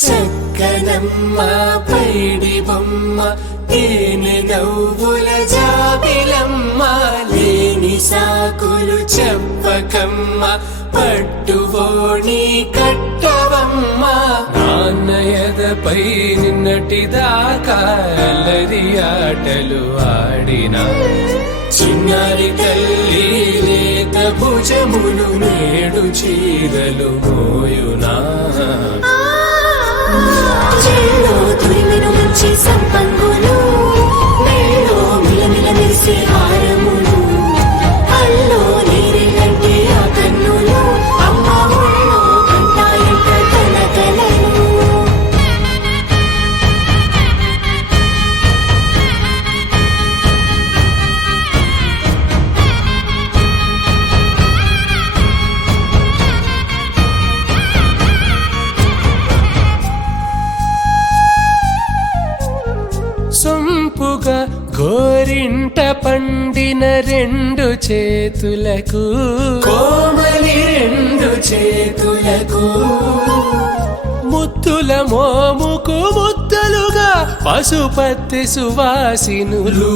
చక్కనమ్మ పైడి బొమ్మ తేనె నవ్వుల జాబిలమ్మ లేని సాకులు చెప్పకమ్మ పట్టువోణి కట్టవమ్మ నాన్నయదపై నిన్నటిదాకా అల్లరి ఆటలు ఆడినా చిన్నారి తల్లి లేత భుజములు నేడు చీరలు మోయునా చెల్లో తురిమెను మంచి సంపంగులు మేలో మిలమిల మెరిసే హారములు అల్లో నీరెలంటే ఆ కన్నులు అమ్మ ఒళ్ళో కంటాయంట కలకలను సొంపుగా గోరింట పండిన రెండు చేతులకు కోమలి రెండు చేతులకు ముద్దుల మోముకు ముద్దలుగా పశుపతి సువాసినులు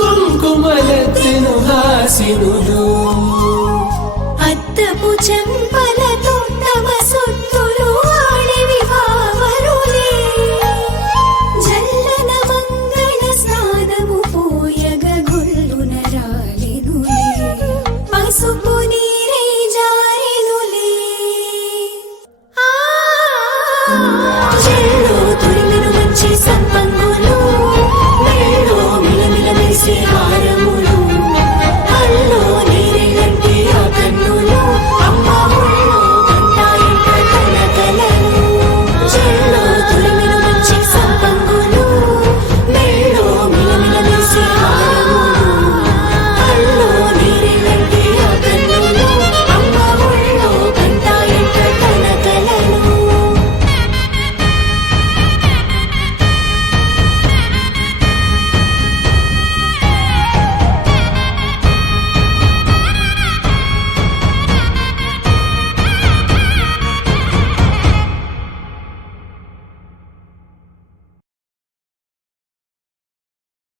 కుంకుమలెత్తెను హాసినులు